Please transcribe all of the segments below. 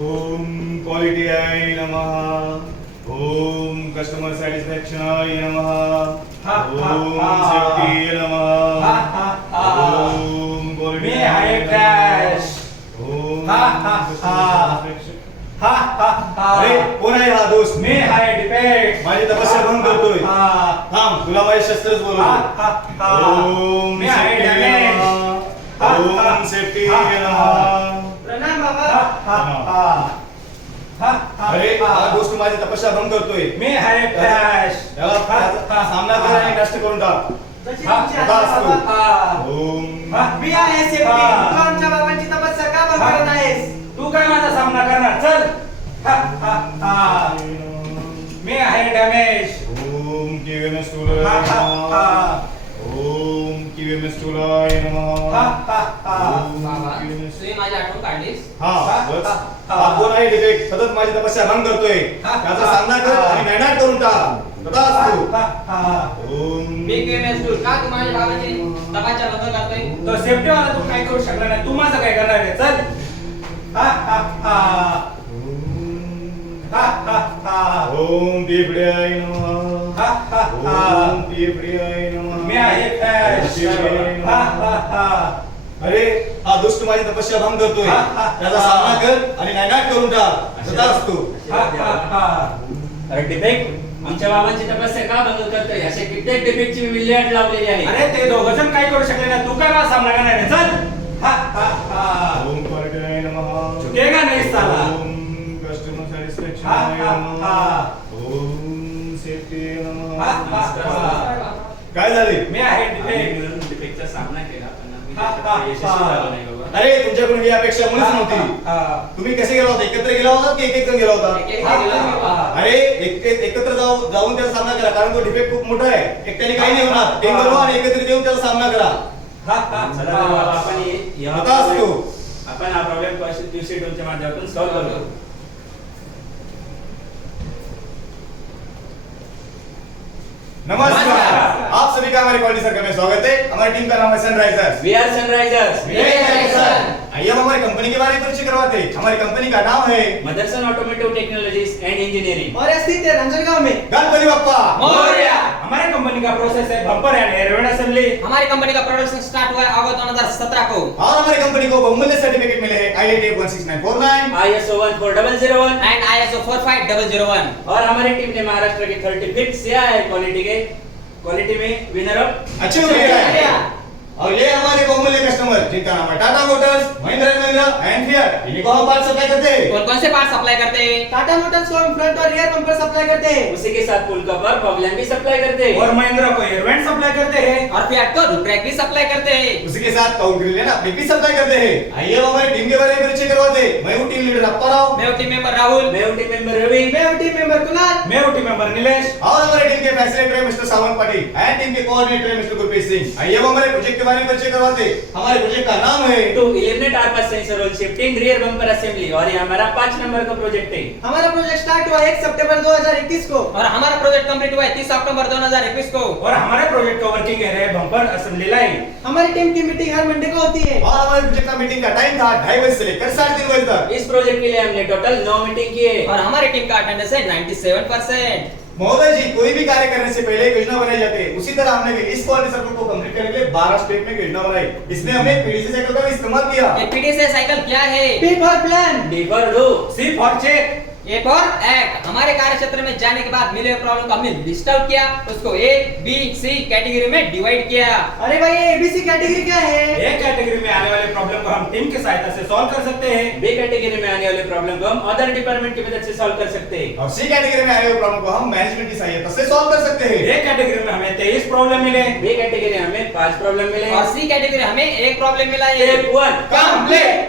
ओम quality आय नमः। ओम customer satisfaction आय नमः। ओम safety नमः। ओम क्वालिटी मी आहे क्रॅश. ओम अरे कोण आहे हा दोस्त? मी आहे डिफेक्ट. माझी तपस्या भंग करतोय. थांब, तुला माझे शस्त्रच बोलवतो. ओम मी आहे सेफ्टी डॅमेज. नमः। ओम सेफ्टी नमः। प्रणाम बाबा. अरे हा दोस्त माझी तपस्या भंग करतोय. मी आहे क्रॅश. त्याला सामना कर आणि नष्ट करून टाक. जशी तुमची आज्ञा तथास्तु. बाबा. ओम मी आहे सेफ्टी. तू आमच्या बाबांची तपस्या का बंद करत आहेस? तू काय माझा सामना करणार? चल. मी आहे डॅमेज. ओम केएमएस टूलाय नमः। ओम केएमएस टूलाय नमः। बाबा तुम्ही माझी आठवण काढलीस. हा कोण आहे डिफेक्ट? सतत माझी तपस्या भंग करतोय. त्याचा सामना कर आणि नायनाट करून टाक. तथास्तु. ओम मी केएमएस टूल का तू माझ्या बाबाची तपासच्या बंद करतोय? तो सेफ्टी वाला तू काय करू शकला नाही. तू माझं काय करणार आहे? चल. ओम पीपड्याय नमः। ओम पीपड्याय नमः। मी आहे क्रॅश. अरे हा दुष्ट माझी तपस्या भंग करतोय. त्याचा सामना कर आणि नायनाट करून टाक. तथास्तु. अरे डिफेक्ट आमच्या बाबांची तपस्या का भंग करतोय? असे कित्येक डिफेक्टची विल्हेवाट लावलेली आहे. अरे ते दोघं जण काय करू शकले नाही. तू काय माझा सामना करणार आहे? चल. ओम क्वालिटीय नमः। झुकेगा नहीं साला. ओम कस्टमर सॅटिस्फॅक्शन नमः। ओम सेफ्टी नमः। काय झाले? मी आहे डिफेक्ट. डिफेक्टचा सामना केला पण आम्ही त्याच्यात यशस्वी झालो नाही बाबा. अरे तुमच्याकडून ही अपेक्षा मुळीच नव्हती. तुम्ही कसे गेला होता? एकत्र गेला होता की एक जण गेला होता? एक गेलो बाबा. अरे एकत्र जाऊन त्याचा सामना करा, कारण तो डिफेक्ट खूप मोठा आहे. एकट्याने काही नाही होणार. टीम बनवा आणि एकत्रित येऊन त्याचा सामना करा. चला तर बाबा तथास्तु. आपण हा प्रॉब्लेम QC टूलच्या माध्यमातून सॉल्व्ह करू. नमस्कार, आप सभी का हमारे क्वालिटी सर्कल में स्वागत है। हमारी टीम का नाम है सनराइजर्स। We are Sunrisers. आइए हम हमारी कंपनी के बारे में परिचय करवाते हैं। हमारी कंपनी का नाम है Motherson automotive technologies and engineering. और ये स्थित है रंजनगांव में. गणपति बप्पा मोरया. हमारी कंपनी का प्रोसेस है बम्पर एंड एयरवेड असेंबली. हमारी कंपनी का प्रोडक्शन स्टार्ट हुआ है अगस्त 2017 को. और हमारी कंपनी को बहुमूल्य सर्टिफिकेट मिले हैं IIT 16949 ISO 14001 एंड ISO 45001. और हमारी टीम ने महाराष्ट्र के 35 CII क्वालिटी में विनर ऑफ अच्छे हुए। और ये हमारे बहुमूल्य कस्टमर जिनका नाम है Tata Motors, Mahindra and Mahindra and fiat, इन्हीं को हम पार्ट सप्लाई करते हैं। कौन से पार्ट सप्लाई करते हैं? टाटा मोटर्स को हम फ्रंट और रियर बम्पर सप्लाई करते हैं. उसी के साथ फुल कवर प्रॉब्लम भी सप्लाई करते हैं. और महिंद्रा को एयरवेंट सप्लाई करते हैं. और फिएट को रूफ रैक भी सप्लाई करते हैं. उसी के साथ काउंट ग्रिल ना भी सप्लाई करते हैं। आइए हम हमारी टीम के बारे में परिचय करवाते हैं। मैं हूं टीम लीडर अप्पाराव। मैं हूं टीम मेंबर राहुल. मैं हूं टीम मेंबर रवि. मैं हूं टीम मेंबर कुणाल. मैं हूं टीम मेंबर नीलेश. और हमारे टीम के फैसिलिटेटर है mister Sawant Patil and team के कोऑर्डिनेटर है मिस्टर गुरप्रीत सिंह। आइए हम हमारे प्रोजेक्ट के बारे में परिचय करवाते हैं। हमारे प्रोजेक्ट का नाम है तो इलिमिनेट आरपास sensor roll shifting rear bumper assembly और ये हमारा 5 नंबर का प्रोजेक्ट है. हमारा प्रोजेक्ट स्टार्ट हुआ 1 सितंबर 2021 को. और हमारा प्रोजेक्ट कंप्लीट हुआ है 30 अक्टूबर 2021 को. और हमारे प्रोजेक्ट का वर्किंग एरिया है बम्पर असेंबली लाइन. हमारी टीम की मीटिंग हर मंडे को होती है. और हमारे प्रोजेक्ट का मीटिंग का टाइम था 2:30 बजे से लेकर 3:30 बजे तक। इस प्रोजेक्ट के लिए हमने टोटल 9 मीटिंग की है. और हमारी टीम का अटेंडेंस है 97%. महोदय जी, कोई भी कार्य करने से पहले एक योजना बनाई जाती है। उसी तरह हमने भी इस क्वालिटी सर्कल को कंप्लीट करने के लिए 12 स्टेप में एक योजना बनाई। इसमें हमने पीडीसी साइकिल का भी इस्तेमाल किया। ये पीडीसी साइकिल क्या है? P for plan. D for do. C for check. A for act. हमारे कार्य क्षेत्र में जाने के बाद मिले हुए प्रॉब्लम को हमने लिस्ट आउट किया, उसको ए बी सी कैटेगरी में डिवाइड किया. अरे भाई ये ABC कैटेगरी क्या है? ए कैटेगरी में आने वाले प्रॉब्लम को हम टीम की सहायता से सॉल्व कर सकते हैं. बी कैटेगरी में आने वाले प्रॉब्लम को हम अदर डिपार्टमेंट की मदद से सॉल्व कर सकते हैं. और सी कैटेगरी में आए हुए प्रॉब्लम को हम मैनेजमेंट की सहायता से सॉल्व कर सकते हैं। ए कैटेगरी में हमें 23 प्रॉब्लम मिले. बी कैटेगरी में हमें 5 प्रॉब्लम मिले. और सी कैटेगरी हमें एक प्रॉब्लम मिला है. Step 1 complete.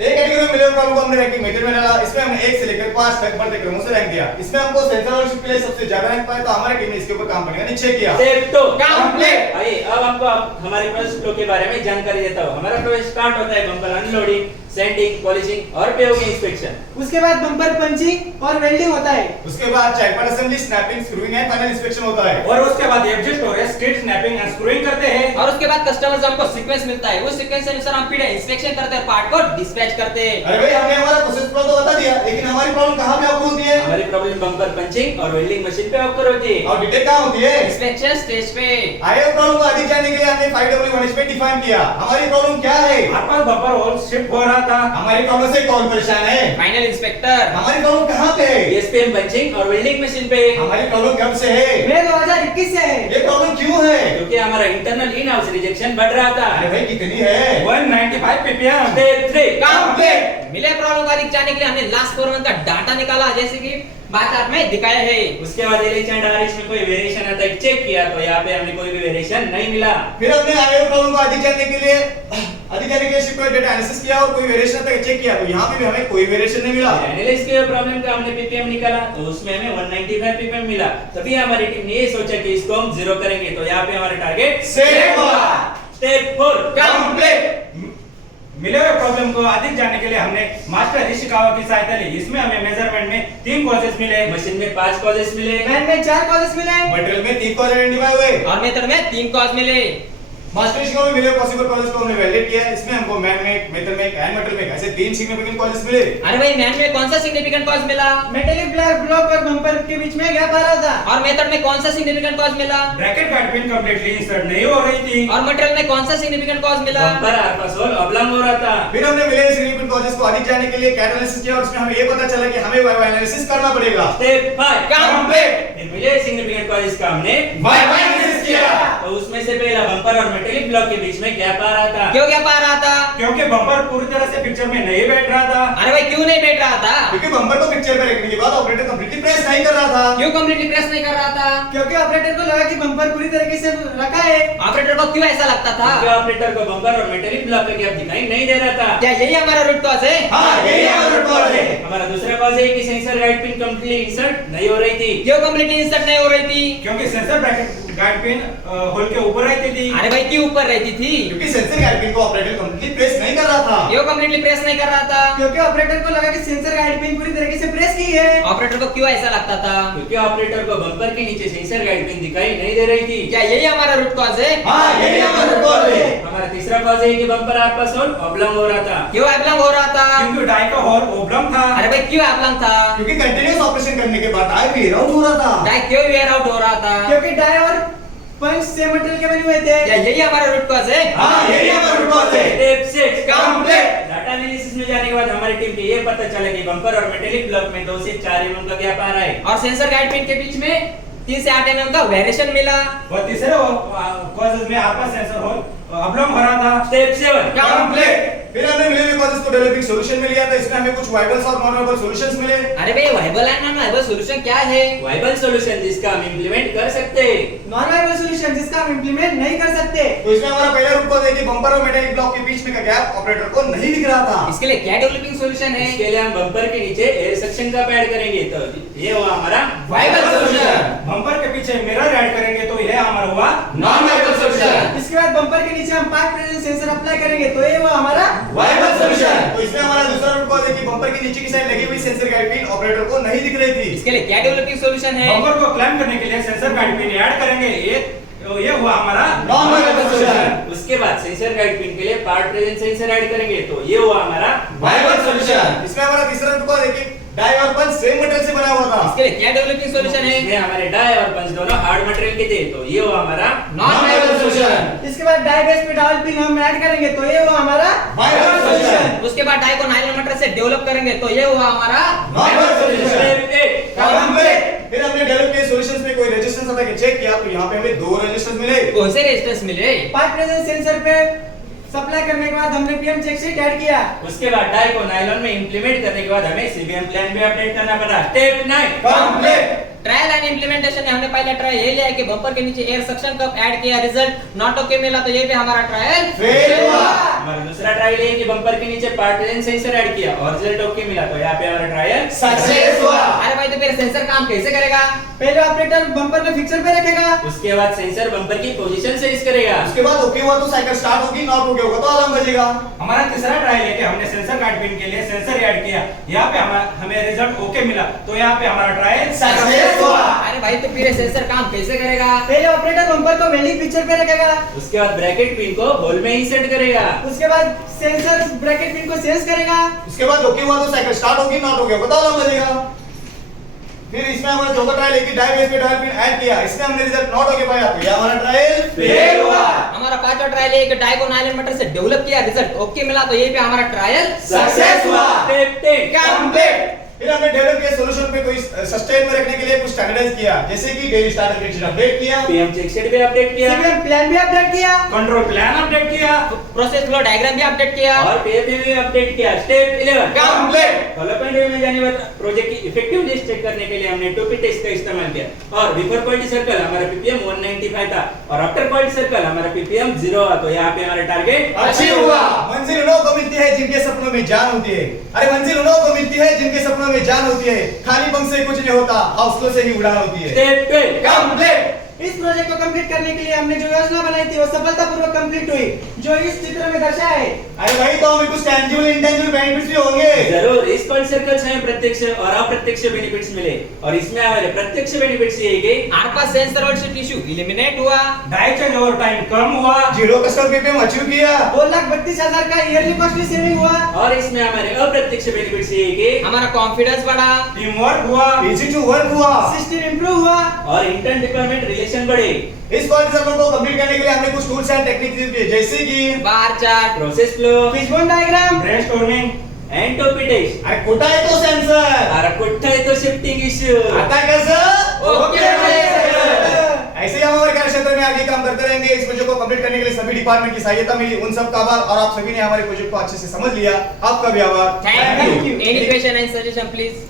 एक कैटेगरी में मिले हुए प्रॉब्लम को हमने रैंकिंग मेथड में डाला। इसमें हमने 1 से लेकर 5 तक बढ़ते क्रमों से रैंक दिया। इसमें हमको सेंसर और शिफ्ट के लिए सबसे ज्यादा रैंक पाया, तो हमारी टीम ने इसके ऊपर काम करने का निश्चय किया। Step 2 complete. आइए अब आपको हमारे प्रोसेस फ्लो के बारे में जानकारी देता हूँ. हमारा प्रोसेस स्टार्ट होता है बम्पर अनलोडिंग, सैंडिंग, पॉलिशिंग और पे होगी इंस्पेक्शन। उसके बाद बम्पर पंचिंग और वेल्डिंग होता है। उसके बाद child part assembly, snapping, screwing and final inspection होता है। और उसके बाद एडजस्ट हो स्ट्रेट स्नैपिंग एंड स्क्रूइंग करते हैं। और उसके बाद कस्टमर से हमको सीक्वेंस मिलता है, उस सीक्वेंस के अनुसार हम फिर इंस्पेक्शन करते हैं, पार्ट को डिस्पैच करते हैं। अरे भाई हमने हमारा प्रोसेस फ्लो तो बता दिया, लेकिन हमारी प्रॉब्लम कहाँ पे आपको होती है? हमारी प्रॉब्लम बम्पर पंचिंग और वेल्डिंग मशीन पे ऑकर होती है। और डिटेक्ट कहाँ होती है? इंस्पेक्शन स्टेज पे। आगे प्रॉब्लम को अधिक जानने के लिए हमने 5W1H पे डिफाइन किया। हमारी प्रॉब्लम क्या है? आपका बम्पर होल शिफ्ट हो रहा था। हमारी प्रॉब्लम से कौन परेशान है? Final inspector. हमारी प्रॉब्लम कहाँ पे है? एसपीएम पंचिंग और वेल्डिंग मशीन पे। हमारी प्रॉब्लम कब से है? ये 2021 से है। ये प्रॉब्लम क्यों है? क्योंकि हमारा इंटरनल इन हाउस रिजेक्शन बढ़ रहा था। अरे भाई कितनी है? 195 ppm। Step 3 complete. मिले प्रॉब्लम को अधिक जानने के लिए हमने लास्ट 4 मंथ का डाटा निकाला, जैसे कि बात आप में दिखाया है। उसके बाद एलएच एंड आरएच में कोई वेरिएशन आता है चेक किया, तो यहाँ पे हमें कोई भी वेरिएशन नहीं मिला। फिर हमने आगे प्रॉब्लम को अधिक जानने के लिए शिफ्ट डेटा एनालिसिस किया और कोई वेरिएशन आता है चेक किया, तो यहाँ पे भी हमें कोई वेरिएशन नहीं मिला। एनालिसिस के प्रॉब्लम का हमने पीपीएम निकाला, तो उसमें हमें 195 पीपीएम मिला। तभी हमारी टीम ने ये सोचा कि इसको हम जीरो करेंगे, तो यहाँ पे हमारा टारगेट सेव हुआ। Step 4 complete. मिले हुए प्रॉब्लम को अधिक जानने के लिए हमने मास्टर ऋषिकावा की सहायता ली। इसमें हमें मेजरमेंट में 3 कॉजेस मिले, मशीन में 5 कॉजेस मिले, मैन में 4 कॉजेस मिले, मटेरियल में 3 कॉज आइडेंटिफाई हुए और मेथड में 3 कॉज मिले। मास्टर शिक्षा में मिले पॉसिबल कॉजेस को हमने वैलिडेट किया है। इसमें हमको मैन में, मेथड में एंड मटेरियल में ऐसे 3 सिग्निफिकेंट कॉजेस मिले। अरे भाई मैन में कौन सा सिग्निफिकेंट कॉज मिला? मेटेलिक ब्लॉक और बम्पर के बीच में गैप आ रहा था। और मेथड में कौन सा सिग्निफिकेंट कॉज मिला? Bracket guard pin completely insert नहीं हो रही थी। और मटेरियल में कौन सा सिग्निफिकेंट कॉज मिला? बम्पर आर्पासोल ऑब्लॉन्ग हो रहा था। फिर हमने मिले सिग्निफिकेंट कॉजेस को अधिक जानने के लिए कैट एनालिसिस किया और उसमें हमें ये पता चला कि हमें वाई एनालिसिस करना पड़ेगा। Step 5 complete. फिर मिले सिग्निफिकेंट कॉजेस का हमने वाई एनालिसिस किया। तो उसमें से पहला बम्पर और मेटेलिक ब्लॉक के बीच में गैप आ रहा था। क्यों गैप आ रहा था? क्योंकि बम्पर पूरी तरह से पिक्चर में नहीं बैठ रहा था। अरे भाई क्यों नहीं बैठ रहा था? क्योंकि बम्पर को पिक्चर में रखने के बाद ऑपरेटर कंप्लीटली प्रेस नहीं कर रहा था। क्यों कंप्लीटली प्रेस नहीं कर रहा था? क्योंकि ऑपरेटर को लगा कि बम्पर पूरी तरीके से रखा है। ऑपरेटर को क्यों ऐसा लगता था? क्योंकि ऑपरेटर को बम्पर और मेटेलिक ब्लॉक का गैप दिखाई नहीं दे रहा था। क्या यही हमारा रूट कॉज है? हाँ यही हमारा रूट कॉज है। हमारा दूसरा कॉज है कि sensor guide pin completely insert नहीं हो रही थी। क्यों कंप्लीटली इंसर्ट नहीं हो रही थी? क्योंकि sensor bracket guard pin hole के ऊपर रहती थी। अरे भाई क्यों ऊपर रहती थी? क्योंकि सेंसर गाइड पिन को ऑपरेटर कंप्लीटली प्रेस नहीं कर रहा था। क्यों कंप्लीटली प्रेस नहीं कर रहा था? क्योंकि ऑपरेटर को लगा कि सेंसर गाइड पिन पूरी तरीके से प्रेस की है। ऑपरेटर को क्यों ऐसा लगता था? क्योंकि ऑपरेटर को बम्पर के नीचे सेंसर गाइड पिन दिखाई नहीं दे रही थी। क्या यही हमारा रूट कॉज है? हाँ यही हमारा रूट कॉज है। हमारा तीसरा कॉज है कि बम्पर आर्पासोल ऑब्लॉन्ग हो रहा था। क्यों एब्लॉन्ग हो रहा था? क्योंकि डाई का होल ओब्लॉन्ग था। अरे भाई क्यों एब्लॉन्ग था? क्योंकि कंटीन्यूअस ऑपरेशन करने के बाद आई वेयर आउट हो रहा था। डाई क्यों वेयर आउट हो रहा था? क्योंकि डाई और पंच से मटेरियल के बने हुए थे। क्या यही हमारा रूट कॉज है? हाँ यही हमारा रूट कॉज है। Step 6 complete. डाटा एनालिसिस में जाने के बाद हमारी टीम को ये पता चला कि बम्पर और मेटेलिक ब्लॉक में 2 से 4 mm का गैप आ रहा है। और सेंसर गाइड पिन के बीच में 3 से 8 mm का वेरिएशन मिला। और तीसरे कॉजेस में आपका सेंसर होल ऑब्लॉन्ग हो रहा था। Step 7 complete. फिर हमने मिले कॉजेस को डेवलपिंग सॉल्यूशन में लिया था। इसमें हमें कुछ वाइबल्स और नॉन वाइबल सॉल्यूशंस मिले। अरे भाई viable and non viable solution क्या है? वाइबल सॉल्यूशन जिसका हम इंप्लीमेंट कर सकते हैं। नॉन वाइबल सॉल्यूशन जिसका हम इंप्लीमेंट नहीं कर सकते। तो इसमें हमारा पहला रूट कॉज है कि बम्पर और मेटेलिक ब्लॉक के बीच में का गैप ऑपरेटर को नहीं दिख रहा था। इसके लिए क्या डेवलपिंग सॉल्यूशन है? इसके लिए हम बम्पर के नीचे एयर सक्शन का ऐड करेंगे, तो ये हुआ हमारा वाइबल सॉल्यूशन। बम्पर के पीछे मिरर ऐड करेंगे, तो यह हमारा हुआ नॉन वाइबल सॉल्यूशन। इसके बाद बम्पर के नीचे हम पार्ट प्रेजेंस सेंसर अप्लाई करेंगे, तो ये वो हमारा वाइबल सॉल्यूशन। तो इसमें हमारा दूसरा रूट कॉज है कि बम्पर के नीचे की साइड लगी हुई सेंसर गाइड पिन ऑपरेटर को नहीं दिख रही थी। इसके लिए क्या डेवलपिंग सॉल्यूशन है? बम्पर को क्लाइम करने के लिए सेंसर गाइड पिन ऐड करेंगे। ये हुआ हमारा नॉन वाइबल सॉल्यूशन। उसके बाद सेंसर गाइड पिन के लिए पार्ट प्रेजेंस सेंसर ऐड करेंगे, तो ये हुआ हमारा वाइबल सॉल्यूशन। इसमें हमारा तीसरा रूट कॉज है कि डाई और पंच सेम मटेरियल से बना हुआ था। इसके लिए क्या डेवलपिंग सॉल्यूशन है? इसमें हमारे डाई और पंच दोनों हार्ड मटेरियल के थे, तो ये हुआ हमारा नॉन वाइबल सॉल्यूशन। इसके बाद डाई बेस पे डबल पिन हम ऐड करेंगे, तो ये वो हमारा वाइबल सॉल्यूशन। उसके बाद डाई को नायलॉन मटेरियल से डेवलप करेंगे, तो ये हुआ हमारा non viable solution. Step 8 complete. फिर हमने डेवलप किए सॉल्यूशंस में कोई रेजिस्टेंस आता है कि चेक किया, तो यहाँ पे हमें 2 रेजिस्टेंस मिले। कौन से रेजिस्टेंस मिले? पार्ट प्रेजेंस सेंसर पे सप्लाई करने के बाद हमने पीएम चेक शीट ऐड किया। उसके बाद डाई को नायलॉन में इंप्लीमेंट करने के बाद हमें सीबीएम प्लान भी अपडेट करना पड़ा। Step 9 complete. Trial and implementation में हमने पहला ट्रायल ये लिया है कि बम्पर के नीचे एयर सक्शन कप ऐड किया, रिजल्ट नॉट ओके मिला, तो ये भी हमारा ट्रायल फेल हुआ। हमारा दूसरा ट्रायल ट्रायल है कि बम्पर के नीचे पार्टीशन सेंसर ऐड किया और रिजल्ट ओके मिला, तो यहाँ पे हमारा ट्रायल सक्सेस हुआ। अरे भाई तो फिर सेंसर काम कैसे करेगा? पहले ऑपरेटर बम्पर को फिक्सर पे रखेगा, उसके बाद सेंसर बम्पर की पोजीशन सेंस करेगा। उसके बाद ओके हुआ तो साइकिल स्टार्ट होगी, नॉट ओके होगा तो अलार्म बजेगा। हमारा तीसरा ट्रायल है कि हमने सेंसर कार्ड पिन के लिए सेंसर ऐड किया, यहाँ पे हमें रिजल्ट ओके मिला, तो यहाँ पे हमारा ट्रायल सक्सेस हुआ। अरे भाई तो फिर सेंसर काम कैसे करेगा? पहले ऑपरेटर बम्पर को वेल्डिंग पिक्चर पे रखेगा, उसके बाद ब्रैकेट पिन को होल में इंसर्ट करेगा। उसके बाद सेंसर ब्रैकेट पिन को सेंस करेगा, उसके बाद ओके हुआ तो साइकिल स्टार्ट होगी, नॉट ओके होगा तो अलार्म बजेगा। फिर इसमें हमारा चौथा ट्रायल है कि डाई बेस पे डायल पिन ऐड किया, इसमें हमने रिजल्ट नॉट ओके पाया, तो ये हमारा ट्रायल फेल हुआ। हमारा पांचवा ट्रायल है कि डाई को नायलॉन मेटल से डेवलप किया, रिजल्ट ओके मिला, तो यही पे हमारा ट्रायल सक्सेस हुआ। Step 10 complete. फिर हमने डेवलप किया सॉल्यूशन पे कोई सस्टेन में रखने के लिए कुछ स्टैंडर्डाइज किया, जैसे कि डेली स्टार्टर कंडीशन अपडेट किया, पीएम चेक शीट भी अपडेट किया सीपीएम प्लान भी अपडेट किया, कंट्रोल प्लान अपडेट किया, प्रोसेस फ्लो डायग्राम भी अपडेट किया। और पीएफबी भी अपडेट किया। Step 11 complete. डेवलपमेंट वे में जाने बाद प्रोजेक्ट की इफेक्टिवनेस चेक करने के लिए हमने 2P टेस्ट का इस्तेमाल किया, और बिफोर क्वालिटी सर्कल हमारा पीपीएम 195 था और आफ्टर क्वालिटी सर्कल हमारा पीपीएम 0 हुआ, तो यहाँ पे हमारा टारगेट अचीव हुआ। मंजिल उन्हों को मिलती है जिनके सपनों में जान होती है। अरे मंजिल उन्हों को मिलती है जिनके सपनों में जान होती है, खाली पंख से कुछ नहीं होता, हौसलों से ही उड़ान होती है। Step 12 complete. इस प्रोजेक्ट को कंप्लीट करने के लिए हमने जो योजना बनाई थी वो सफलतापूर्वक कंप्लीट हुई, जो इस चित्र में दर्शाया है। अरे भाई तो हमें कुछ टेंजिबल इंटेंजिबल बेनिफिट्स भी होंगे। जरूर इस क्वालिटी सर्कल से हमें प्रत्यक्ष और अप्रत्यक्ष बेनिफिट्स मिले, और इसमें हमारे प्रत्यक्ष बेनिफिट्स ये है कि हमारे पास सेंसर और शिफ्ट इशू एलिमिनेट हुआ, डाई चेंज ओवर टाइम कम हुआ, जीरो कस्टमर पीपीएम अचीव किया, 2,32,000 का ईयरली कॉस्टली सेविंग हुआ, और इसमें हमारे अप्रत्यक्ष बेनिफिट्स ये है कि हमारा कॉन्फिडेंस बढ़ा, टीम वर्क हुआ, इजी टू वर्क हुआ, सिस्टम इंप्रूव हुआ, और इंटर डिपार्टमेंट रिलेशन बढ़े। इस क्वालिटी सर्कल को कंप्लीट करने के लिए हमने कुछ टूल्स एंड टेक्निक्स यूज किए, जैसे कि bar chart, process flow fishbone diagram, brainstorming, and टोपी टेस्ट। अरे खोटा है तो सेंसर, अरे कुठं आहे तो शिफ्टिंग इश्यू। आता है कैसे? ओके ऐसे ही हम हमारे कार्य क्षेत्र में आगे काम करते रहेंगे। इस प्रोजेक्ट को कंप्लीट करने के लिए सभी डिपार्टमेंट की सहायता मिली, उन सब का आभार, और आप सभी ने हमारे प्रोजेक्ट को अच्छे से समझ लिया, आपका भी आभार। Thank Thank you. you. Any question and suggestion please?